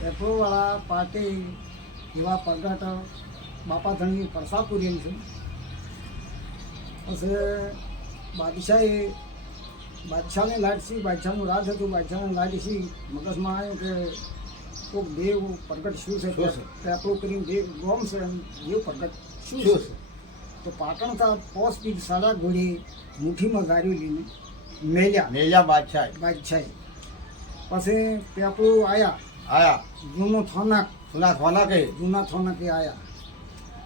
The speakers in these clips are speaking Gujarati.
પેપરોવાળા પાટી એવા પ્રગટ બાપા ધણી પરસાપુરી છે. પછી બાદશાહને લાડસી, બાદશાહનું રાજ હતું, બાદશાહને લાડસી મગજમાં આવ્યું કે કોઈક દેવ પ્રગટ શું છે, પેપરો કરીને દેવ ગોમ છે, દેવ પ્રગટ શું છે. તો પાટણ તા પોસ પીક સાડા ઘોડી મુઠ્ઠીમાં ગાડી લઈને મેલ્યા બાદશાહે. પછી પેપરો આયા જૂના થોનાકે આયા.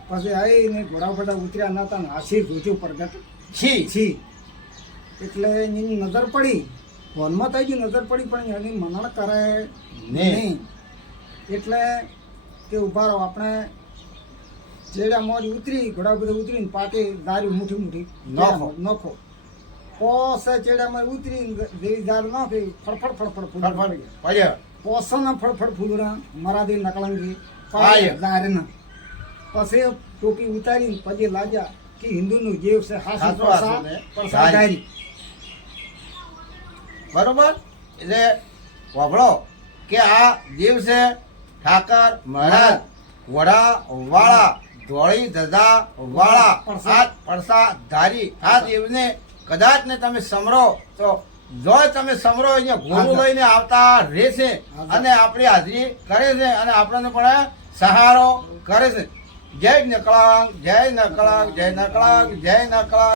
પછી આવીને ઘોડા બધા ઉતર્યા નતા ને આશીર જોજો પ્રગટ છી. એટલે એની નજર પડી, વનમાં થઈ ગઈ નજર પડી, પણ એની મનણ કરે નહીં. એટલે કે ઉભા રહો, આપણે જેડા મોજ ઉતરી, ઘોડા બધા ઉતરીને પાટે દારી મુઠ્ઠી નોખો. પોસ ચેડામાં ઉતરી દેવી દાર નાખી, ફડફડ પોસના ફડફડ ફૂલડા મરાદી નકળંગી દારના. પછી ટોપી ઉતારી પછી લાગ્યા કે હિન્દુનું જેવ છે હાસી બરોબર. એટલે વાપરો કે આ દેવ છે ઠાકર મહારાજ વડા વાળા ધોળી ધજા વાળા પડસા ધારી. આ દેવને કદાચ ને તમે સમરો તો જો તમે સમરો અહીંયા ઘોડું લઈને આવતા રહેશે અને આપણી હાજરી કરે છે અને આપણને પણ સહારો કરે છે. જય નકળાંગ, જય નકળાંગ, જય નકળાંગ, જય નકળાંગ.